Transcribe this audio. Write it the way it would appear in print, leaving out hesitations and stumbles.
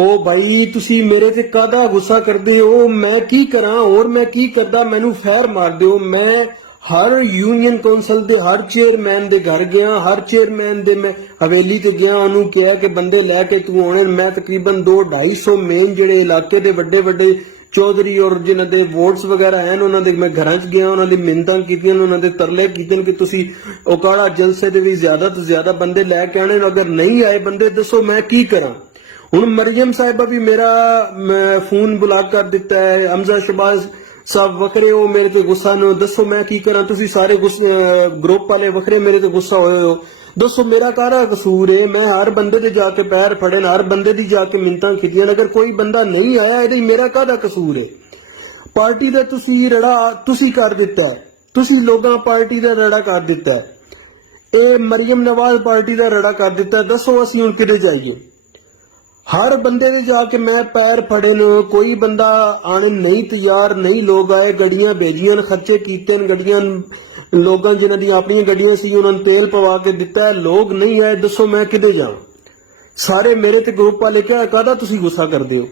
ओ भाई तुसी मेरे ते कादा गुस्सा करदे हो। मैं की करा और मैं की करदा, मैनू फैर मार दियो। मैं हर यूनियन कौंसल दे हर चेयरमैन दे घर गया, हर चेयरमैन दे मैं हवेली ते गया, उन्होंने कहा कि बंदे लैके तू आने। मैं तकरीबन 200-250 मेन जेड़े इलाके दे वड्डे वड्डे चौधरी और जिन्हां दे वोट्स वगैरह हैं उन्हां दे मैं घरां च गया, उन्हां दी मिन्नतां कीतियां, उन्हां दे तरले कीते कि तुसी ओकाड़ा जलसे दे भी ज्यादा तो ज्यादा बंदे लैके आने। अगर नहीं आए बंदे दसो मैं की करा। हूँ मरियम साहिबा भी मेरा फोन ब्लॉक कर दिता है, हमजा शबाज साहब वखरे हो मेरे ते गुस्सा न। दसो मैं की करा, तुसी सारे ग्रुप वाले वखरे मेरे ते गुस्सा होए हो। दसो मेरा कारा कसूर है। मैं हर बंदे दे जाके पैर फड़े, हर बंदे दी जाके मिन्नतां कीतियां, अगर कोई बंदा नहीं आया ये मेरा कादा कसूर है। पार्टी का तुसी रड़ा तुसी कर दिता है, तुसी लोगां पार्टी का रड़ा कर दिता है। ये मरियम नवाज पार्टी का रड़ा कर दिता है। दसो असीं हुण किते जाइए। हर बंदे दे जाके मैं पैर फड़े न, कोई बंदा आने नहीं तैयार, नहीं लोग आए। गड्डियां भेजियां, खर्चे कीते न, गड्डियां लोगां जिन्हां दी अपनी गड्डियां सी उन्होंने तेल पवा के दिता है, लोग नहीं आए। दसो मैं किते जावां। सारे मेरे ते ग्रुप वाले क्या कादा तुसी गुस्सा करदे हो।